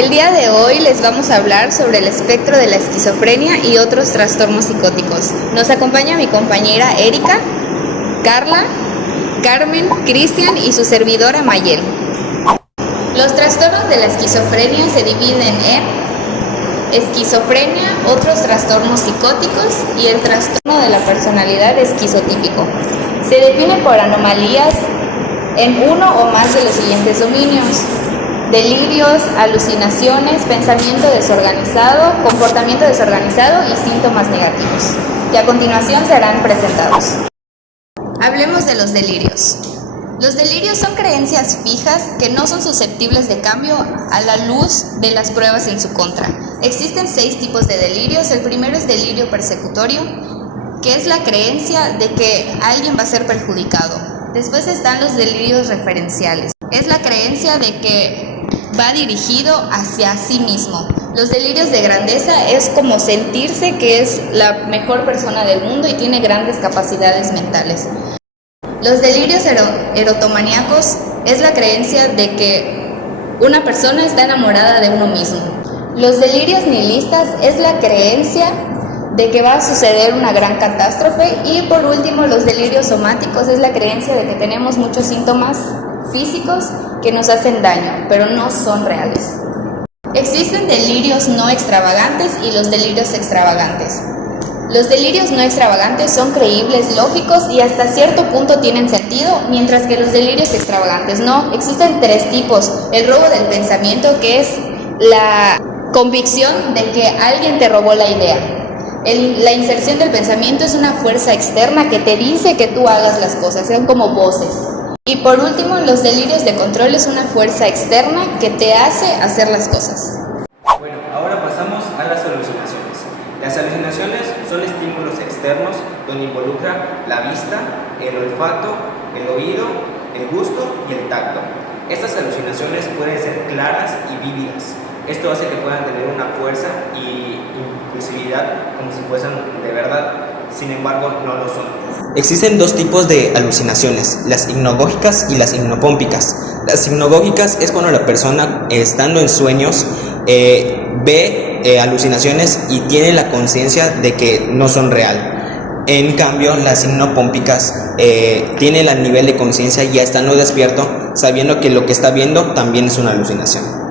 El día de hoy les vamos a hablar sobre el espectro de la esquizofrenia y otros trastornos psicóticos. Nos acompaña mi compañera Erika, Carla, Carmen, Cristian y su servidora Mayel. Los trastornos de la esquizofrenia se dividen en esquizofrenia, otros trastornos psicóticos y el trastorno de la personalidad esquizotípico. Se define por anomalías en uno o más de los siguientes dominios: delirios, alucinaciones, pensamiento desorganizado, comportamiento desorganizado y síntomas negativos, que a continuación serán presentados. Hablemos de los delirios. Los delirios son creencias fijas que no son susceptibles de cambio a la luz de las pruebas en su contra. Existen 6 tipos de delirios. El primero es delirio persecutorio, que es la creencia de que alguien va a ser perjudicado. Después están los delirios referenciales. Es la creencia de que va dirigido hacia sí mismo. Los delirios de grandeza es como sentirse que es la mejor persona del mundo y tiene grandes capacidades mentales. Los delirios erotomaníacos es la creencia de que una persona está enamorada de uno mismo. Los delirios nihilistas es la creencia de que va a suceder una gran catástrofe. Y por último, los delirios somáticos es la creencia de que tenemos muchos síntomas físicos que nos hacen daño, pero no son reales. Existen delirios no extravagantes y los delirios extravagantes. Los delirios no extravagantes son creíbles, lógicos y hasta cierto punto tienen sentido, mientras que los delirios extravagantes no. Existen 3 tipos: el robo del pensamiento, que es la convicción de que alguien te robó la idea. La inserción del pensamiento es una fuerza externa que te dice que tú hagas las cosas, son como voces. Y por último, los delirios de control es una fuerza externa que te hace hacer las cosas. Bueno, ahora pasamos a las alucinaciones. Las alucinaciones son estímulos externos donde involucra la vista, el olfato, el oído, el gusto y el tacto. Estas alucinaciones pueden ser claras y vívidas. Esto hace que puedan tener una fuerza y impulsividad como si fuesen de verdad. Sin embargo, no lo son. Existen 2 tipos de alucinaciones, las hipnagógicas y las hipnopómpicas. Las hipnagógicas es cuando la persona, estando en sueños, ve alucinaciones y tiene la conciencia de que no son real. En cambio, las hipnopómpicas tienen el nivel de conciencia ya estando despierto, sabiendo que lo que está viendo también es una alucinación.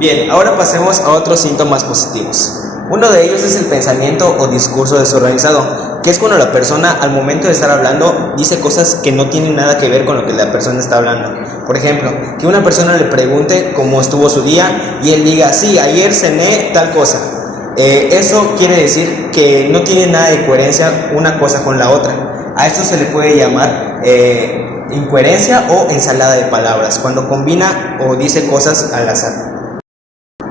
Bien, ahora pasemos a otros síntomas positivos. Uno de ellos es el pensamiento o discurso desorganizado, que es cuando la persona al momento de estar hablando dice cosas que no tienen nada que ver con lo que la persona está hablando. Por ejemplo, que una persona le pregunte cómo estuvo su día y él diga: sí, ayer cené tal cosa. Eso quiere decir que no tiene nada de coherencia una cosa con la otra. A esto se le puede llamar incoherencia o ensalada de palabras, cuando combina o dice cosas al azar.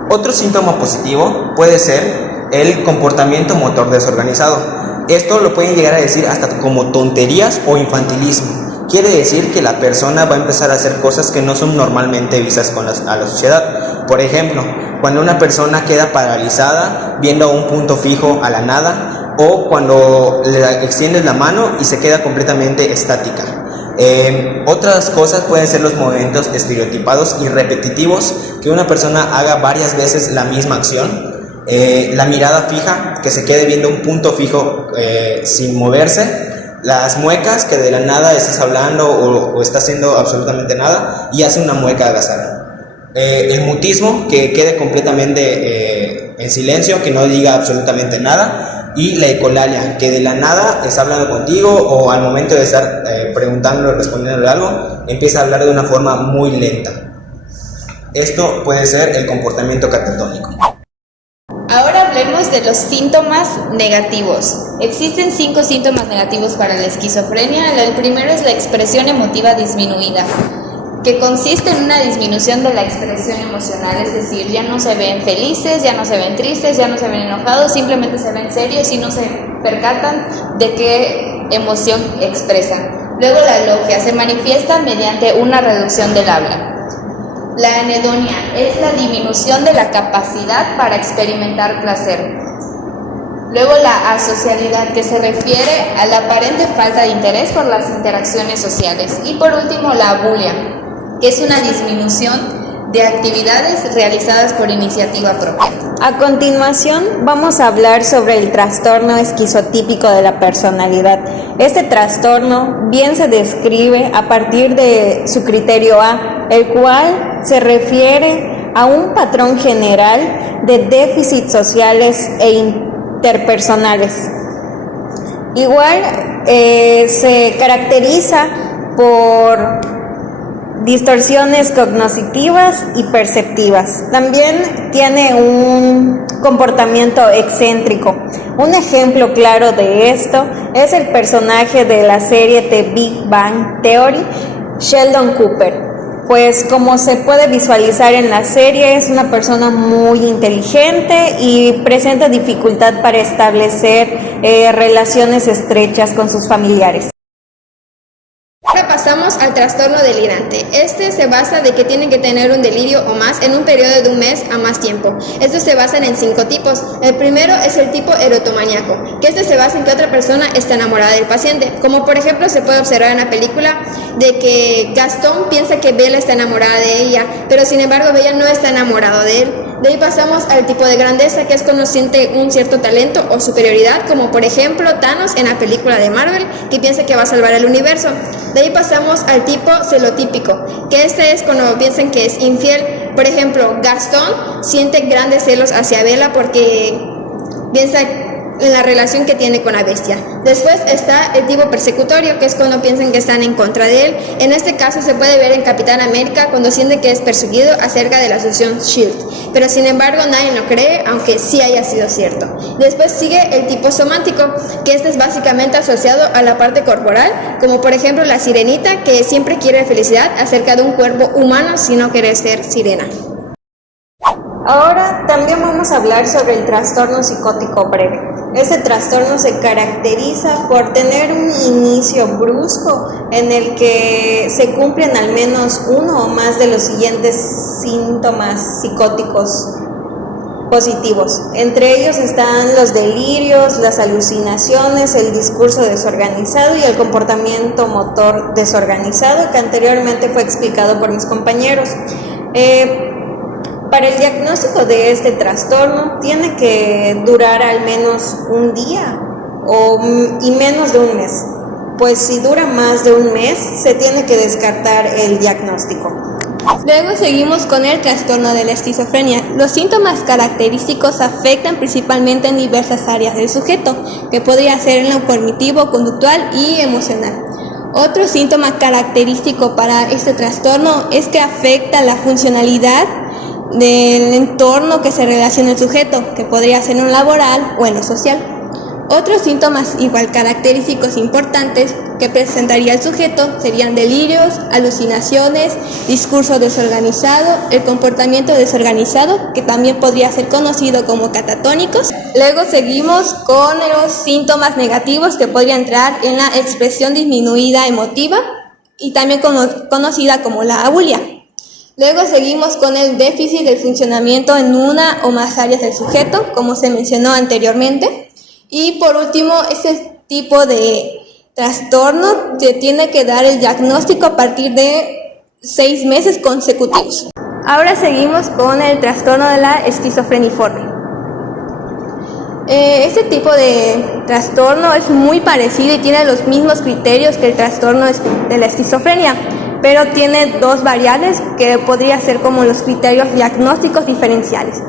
Otro síntoma positivo puede ser el comportamiento motor desorganizado. Esto lo pueden llegar a decir hasta como tonterías o infantilismo. Quiere decir que la persona va a empezar a hacer cosas que no son normalmente vistas a la sociedad. Por ejemplo, cuando una persona queda paralizada viendo un punto fijo a la nada, o cuando le extiendes la mano y se queda completamente estática. Otras cosas pueden ser los movimientos estereotipados y repetitivos, que una persona haga varias veces la misma acción. La mirada fija, que se quede viendo un punto fijo sin moverse. Las muecas, que de la nada estás hablando o estás haciendo absolutamente nada y hace una mueca al azar. El mutismo, que quede completamente en silencio, que no diga absolutamente nada. Y la ecolalia, que de la nada está hablando contigo o al momento de estar preguntándole o respondiéndole algo, empieza a hablar de una forma muy lenta. Esto puede ser el comportamiento catatónico. Ahora hablemos de los síntomas negativos. Existen 5 síntomas negativos para la esquizofrenia. El primero es la expresión emotiva disminuida, que consiste en una disminución de la expresión emocional, es decir, ya no se ven felices, ya no se ven tristes, ya no se ven enojados, simplemente se ven serios y no se percatan de qué emoción expresan. Luego la logia se manifiesta mediante una reducción del habla. La anedonia es la disminución de la capacidad para experimentar placer. Luego la asocialidad, que se refiere a la aparente falta de interés por las interacciones sociales. Y por último la abulia, que es una disminución de actividades realizadas por iniciativa propia. A continuación, vamos a hablar sobre el trastorno esquizotípico de la personalidad. Este trastorno bien se describe a partir de su criterio A, el cual se refiere a un patrón general de déficits sociales e interpersonales. Igual se caracteriza por distorsiones cognitivas y perceptivas. También tiene un comportamiento excéntrico. Un ejemplo claro de esto es el personaje de la serie The Big Bang Theory, Sheldon Cooper. Pues como se puede visualizar en la serie, es una persona muy inteligente y presenta dificultad para establecer relaciones estrechas con sus familiares. Ahora pasamos al trastorno delirante. Este se basa de que tienen que tener un delirio o más en un periodo de un mes a más tiempo. Estos se basan en 5 tipos. El primero es el tipo erotomaníaco, que se basa en que otra persona está enamorada del paciente. Como por ejemplo se puede observar en la película de que Gastón piensa que Bella está enamorada de ella, pero sin embargo Bella no está enamorada de él. De ahí pasamos al tipo de grandeza, que es cuando siente un cierto talento o superioridad, como por ejemplo Thanos en la película de Marvel, que piensa que va a salvar el universo. De ahí pasamos al tipo celotípico, que este es cuando piensan que es infiel. Por ejemplo, Gastón siente grandes celos hacia Bella porque piensa en la relación que tiene con la bestia. Después está el tipo persecutorio, que es cuando piensan que están en contra de él. En este caso se puede ver en Capitán América cuando siente que es perseguido acerca de la asociación SHIELD, pero sin embargo nadie lo cree, aunque sí haya sido cierto. Después sigue el tipo somántico, que este es básicamente asociado a la parte corporal, como por ejemplo la sirenita, que siempre quiere felicidad acerca de un cuerpo humano sin no querer ser sirena. Ahora también vamos a hablar sobre el trastorno psicótico breve. Este trastorno se caracteriza por tener un inicio brusco en el que se cumplen al menos uno o más de los siguientes síntomas psicóticos positivos. Entre ellos están los delirios, las alucinaciones, el discurso desorganizado y el comportamiento motor desorganizado, que anteriormente fue explicado por mis compañeros. Para el diagnóstico de este trastorno tiene que durar al menos un día y menos de un mes, pues si dura más de un mes se tiene que descartar el diagnóstico. Luego seguimos con el trastorno de la esquizofrenia. Los síntomas característicos afectan principalmente en diversas áreas del sujeto, que podría ser en lo cognitivo, conductual y emocional. Otro síntoma característico para este trastorno es que afecta la funcionalidad del entorno que se relaciona el sujeto, que podría ser en lo laboral o en lo social. Otros síntomas igual característicos importantes que presentaría el sujeto serían delirios, alucinaciones, discurso desorganizado, el comportamiento desorganizado, que también podría ser conocido como catatónicos. Luego seguimos con los síntomas negativos, que podría entrar en la expresión disminuida emotiva y también conocida como la abulia. Luego seguimos con el déficit del funcionamiento en una o más áreas del sujeto, como se mencionó anteriormente. Y por último, este tipo de trastorno se tiene que dar el diagnóstico a partir de 6 meses consecutivos. Ahora seguimos con el trastorno de la esquizofreniforme. Este tipo de trastorno es muy parecido y tiene los mismos criterios que el trastorno de la esquizofrenia, pero tiene 2 variables que podría ser como los criterios diagnósticos diferenciales.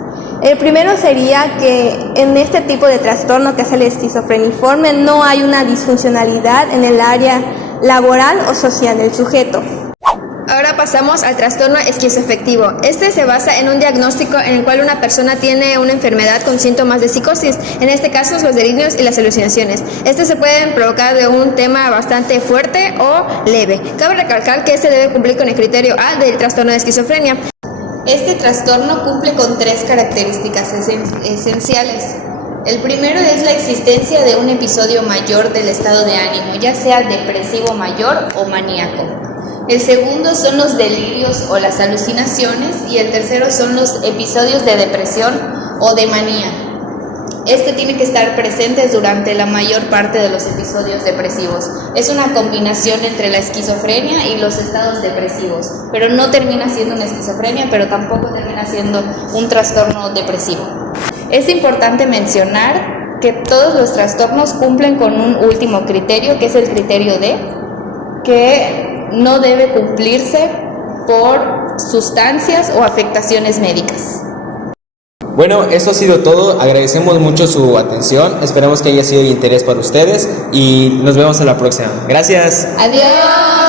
El primero sería que en este tipo de trastorno, que es el esquizofreniforme, no hay una disfuncionalidad en el área laboral o social del sujeto. Ahora pasamos al trastorno esquizoafectivo. Este se basa en un diagnóstico en el cual una persona tiene una enfermedad con síntomas de psicosis, en este caso los delirios y las alucinaciones. Estos se pueden provocar de un tema bastante fuerte o leve. Cabe recalcar que este debe cumplir con el criterio A del trastorno de esquizofrenia. Este trastorno cumple con 3 características esenciales. El primero es la existencia de un episodio mayor del estado de ánimo, ya sea depresivo mayor o maníaco. El segundo son los delirios o las alucinaciones y el tercero son los episodios de depresión o de manía. Este tiene que estar presente durante la mayor parte de los episodios depresivos. Es una combinación entre la esquizofrenia y los estados depresivos, pero no termina siendo una esquizofrenia, pero tampoco termina siendo un trastorno depresivo. Es importante mencionar que todos los trastornos cumplen con un último criterio, que es el criterio D, que no debe cumplirse por sustancias o afectaciones médicas. Bueno, eso ha sido todo. Agradecemos mucho su atención. Esperamos que haya sido de interés para ustedes y nos vemos en la próxima. Gracias. Adiós.